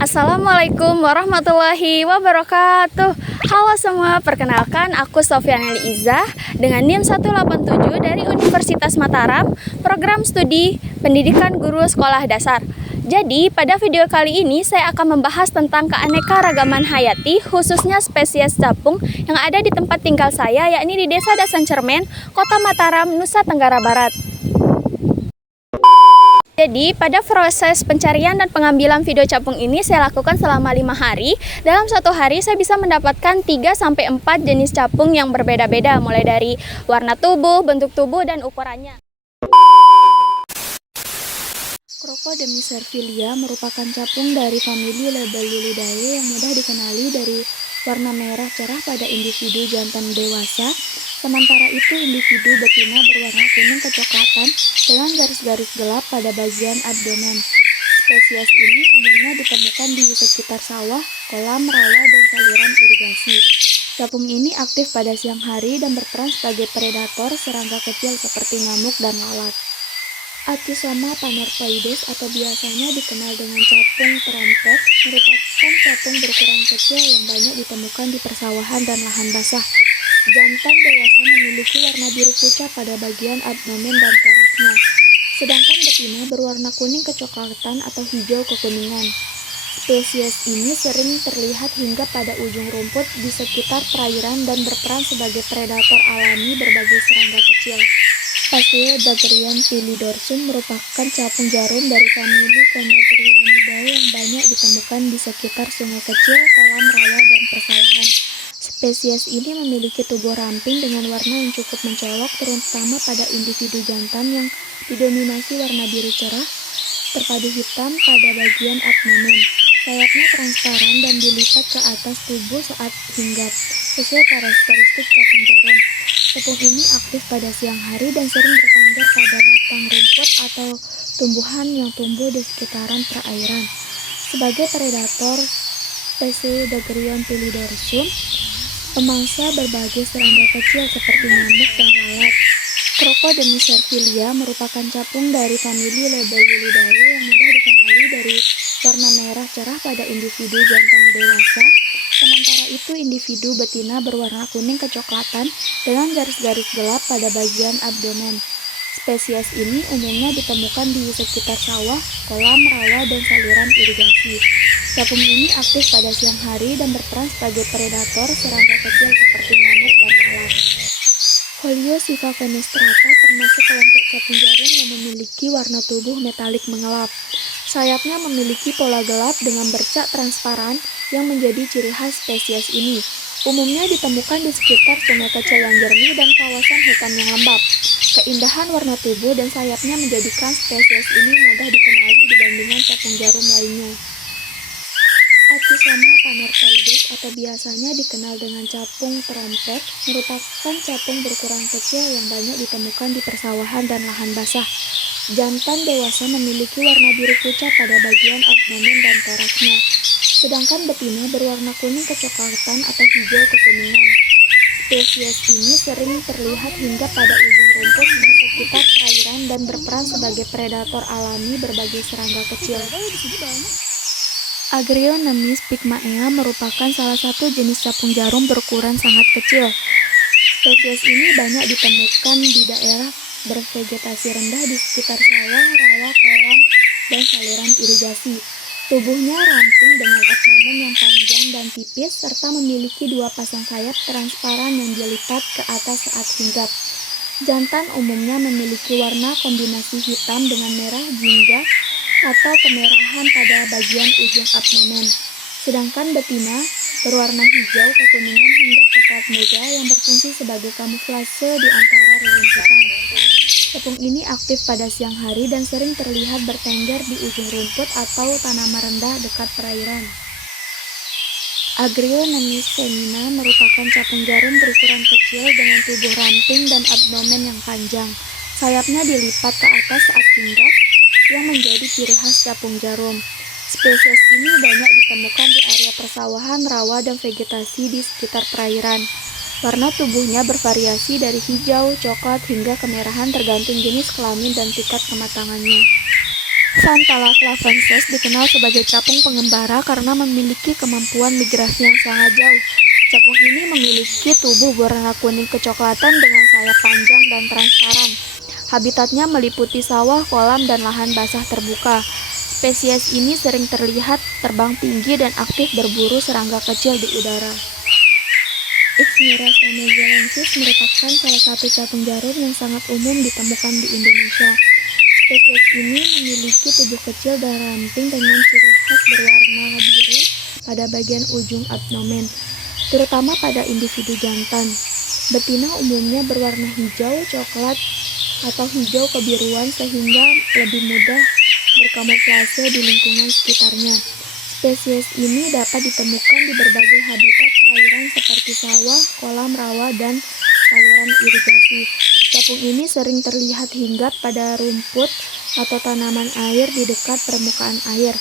Assalamualaikum warahmatullahi wabarakatuh. Halo semua, perkenalkan aku Sofyan Eliza dengan NIM 187 dari Universitas Mataram, program studi Pendidikan Guru Sekolah Dasar. Jadi, pada video kali ini saya akan membahas tentang keanekaragaman hayati, khususnya spesies capung yang ada di tempat tinggal saya, yakni di Desa Dasan Cermen, Kota Mataram, Nusa Tenggara Barat. Jadi, pada proses pencarian dan pengambilan video capung ini saya lakukan selama 5 hari. Dalam satu hari saya bisa mendapatkan 3-4 jenis capung yang berbeda-beda, mulai dari warna tubuh, bentuk tubuh, dan ukurannya. Crocodemicervilia merupakan capung dari famili Libellulidae yang mudah dikenali dari warna merah cerah pada individu jantan dewasa. Sementara itu, individu betina berwarna kuning kecoklatan dengan garis-garis gelap pada bagian abdomen. Spesies ini umumnya ditemukan di sekitar sawah, kolam, rawa, dan saluran irigasi. Capung ini aktif pada siang hari dan berperan sebagai predator serangga kecil seperti nyamuk dan lalat. Achisoma panortoides atau biasanya dikenal dengan capung trompet merupakan capung berukuran kecil yang banyak ditemukan di persawahan dan lahan basah. Jantan dewasa memiliki warna biru pucat pada bagian abdomen dan toraksnya, sedangkan betina berwarna kuning kecoklatan atau hijau kekuningan. Spesies ini sering terlihat hingga pada ujung rumput di sekitar perairan dan berperan sebagai predator alami berbagai serangga kecil. Paseo-Dagerian Pilidorsum merupakan capung jarum dari famili Comadrionidae yang banyak ditemukan di sekitar sungai kecil, kolam, rawa, dan persawahan. Spesies ini memiliki tubuh ramping dengan warna yang cukup mencolok, terutama pada individu jantan yang didominasi warna biru cerah, terpadu hitam pada bagian abdomen. Sayapnya transparan dan dilipat ke atas tubuh saat hinggap, sesuai karakteristik capung jarum. Capung ini aktif pada siang hari dan sering bertengger pada batang rumput atau tumbuhan yang tumbuh di sekitaran perairan. Sebagai predator, Paseo-Dagerian Pilidorsum pemangsa berbagai serangga kecil seperti nyamuk dan lalat. Crocodemicervilia merupakan capung dari famili Libellulidae yang mudah dikenali dari warna merah cerah pada individu jantan dewasa. Sementara itu, individu betina berwarna kuning kecoklatan dengan garis-garis gelap pada bagian abdomen. Spesies ini umumnya ditemukan di sekitar sawah, kolam, rawa, dan saluran irigasi. Capung ini aktif pada siang hari dan berperan sebagai predator serangga kecil seperti nyamuk dan lalat. Holiosipha fenestrata termasuk kelompok capung jarum yang memiliki warna tubuh metalik mengelap. Sayapnya memiliki pola gelap dengan bercak transparan yang menjadi ciri khas spesies ini. Umumnya ditemukan di sekitar sungai kecil yang jernih dan kawasan hutan yang lembab. Keindahan warna tubuh dan sayapnya menjadikan spesies ini mudah dikenali dibandingkan capung jarum lainnya. Achisoma panortoides atau biasanya dikenal dengan capung trompet merupakan capung berukuran kecil yang banyak ditemukan di persawahan dan lahan basah. Jantan dewasa memiliki warna biru pucat pada bagian abdomen dan toraksnya, sedangkan betina berwarna kuning kecoklatan atau hijau kekuningan. Spesies ini sering terlihat hingga pada ujung rumput di sekitar perairan dan berperan sebagai predator alami berbagai serangga kecil. Agrionemis pygmaea merupakan salah satu jenis capung jarum berukuran sangat kecil. Spesies ini banyak ditemukan di daerah bervegetasi rendah di sekitar sawah, rawa, kolam, dan saluran irigasi. Tubuhnya ramping dengan abdomen yang panjang dan tipis serta memiliki 2 pasang sayap transparan yang dilipat ke atas saat hinggap. Jantan umumnya memiliki warna kombinasi hitam dengan merah jingga atau kemerahan pada bagian ujung abdomen. Sedangkan betina berwarna hijau kekuningan hingga coklat muda yang berfungsi sebagai kamuflase di antara rerumputan. Capung ini aktif pada siang hari dan sering terlihat bertengger di ujung rumput atau tanaman rendah dekat perairan. Agrionemis femina merupakan capung jarum berukuran kecil dengan tubuh ramping dan abdomen yang panjang. Sayapnya dilipat ke atas saat hinggap, yang menjadi ciri khas capung jarum. Spesies ini banyak ditemukan di area persawahan, rawa, dan vegetasi di sekitar perairan. Warna tubuhnya bervariasi dari hijau, coklat, hingga kemerahan tergantung jenis kelamin dan tingkat kematangannya. Vantala flavensis dikenal sebagai capung pengembara karena memiliki kemampuan migrasi yang sangat jauh. Capung ini memiliki tubuh berwarna kuning kecoklatan dengan sayap panjang dan transparan. Habitatnya meliputi sawah, kolam, dan lahan basah terbuka. Spesies ini sering terlihat terbang tinggi dan aktif berburu serangga kecil di udara. Ixmiras venezuelensis merupakan salah satu capung jarum yang sangat umum ditemukan di Indonesia. Spesies ini memiliki tubuh kecil dan ramping dengan ciri khas berwarna biru pada bagian ujung abdomen, terutama pada individu jantan. Betina umumnya berwarna hijau, coklat, atau hijau kebiruan sehingga lebih mudah berkamuflase di lingkungan sekitarnya. Spesies ini dapat ditemukan di berbagai habitat perairan seperti sawah, kolam rawa, dan saluran irigasi. Capung ini sering terlihat hinggap pada rumput atau tanaman air di dekat permukaan air.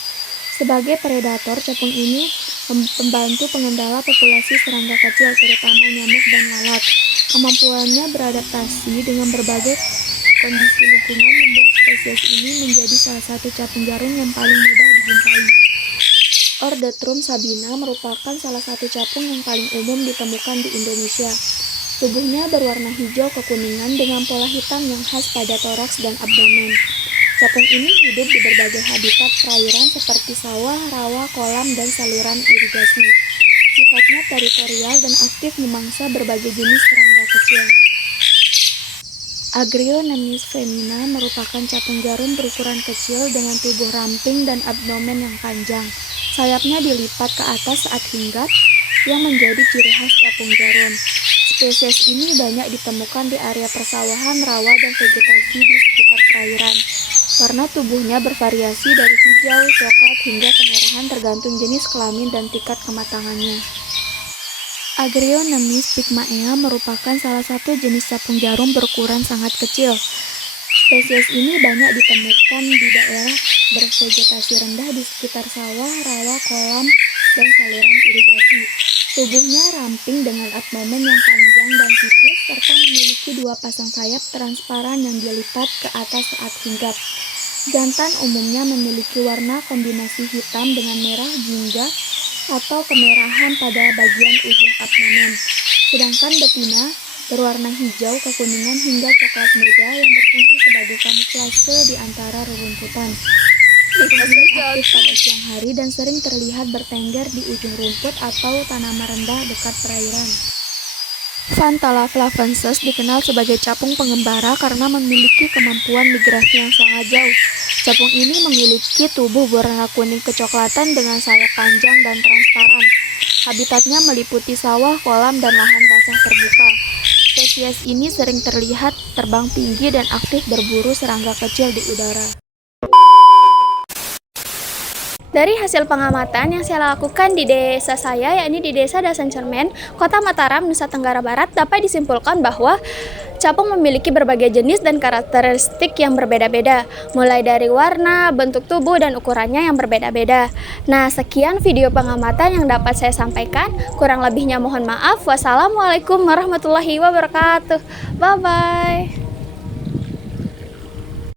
Sebagai predator, capung ini membantu pengendala populasi serangga kecil, terutama nyamuk dan lalat. Kemampuannya beradaptasi dengan berbagai kondisi lingkungan membuat spesies ini menjadi salah satu capung jarum yang paling mudah dijumpai. Ordetrum sabina merupakan salah satu capung yang paling umum ditemukan di Indonesia. Tubuhnya berwarna hijau kekuningan dengan pola hitam yang khas pada toraks dan abdomen. Capung ini hidup di berbagai habitat perairan seperti sawah, rawa, kolam, dan saluran irigasi. Sifatnya teritorial dan aktif memangsa berbagai jenis serangga kecil. Agrionemis femina merupakan capung jarum berukuran kecil dengan tubuh ramping dan abdomen yang panjang. Sayapnya dilipat ke atas saat hinggap, yang menjadi ciri khas capung jarum. Spesies ini banyak ditemukan di area persawahan, rawa, dan vegetasi di sekitar perairan. Warna tubuhnya bervariasi dari hijau, coklat, hingga kemerahan tergantung jenis kelamin dan tingkat kematangannya. Agrionemis pygmaea merupakan salah satu jenis capung jarum berukuran sangat kecil. Spesies ini banyak ditemukan di daerah bervegetasi rendah di sekitar sawah, rawa, kolam, dan saluran irigasi. Tubuhnya ramping dengan abdomen yang panjang dan tipis serta memiliki dua pasang sayap transparan yang dilipat ke atas saat hinggap. Jantan umumnya memiliki warna kombinasi hitam dengan merah jingga atau kemerahan pada bagian ujung abdomen. Sedangkan betina berwarna hijau kekuningan hingga coklat muda yang berfungsi sebagai kamuflase di antara rerumputan. Spesies ini aktif pada siang hari dan sering terlihat bertengger di ujung rumput atau tanaman rendah dekat perairan. Vantala flavensis dikenal sebagai capung pengembara karena memiliki kemampuan migrasi yang sangat jauh. Capung ini memiliki tubuh berwarna kuning kecoklatan dengan sayap panjang dan transparan. Habitatnya meliputi sawah, kolam, dan lahan basah terbuka. Spesies ini sering terlihat terbang tinggi dan aktif berburu serangga kecil di udara. Dari hasil pengamatan yang saya lakukan di desa saya, yakni di Desa Dasan Cermen, Kota Mataram, Nusa Tenggara Barat, dapat disimpulkan bahwa capung memiliki berbagai jenis dan karakteristik yang berbeda-beda, mulai dari warna, bentuk tubuh, dan ukurannya yang berbeda-beda. Nah, sekian video pengamatan yang dapat saya sampaikan. Kurang lebihnya mohon maaf. Wassalamualaikum warahmatullahi wabarakatuh. Bye-bye.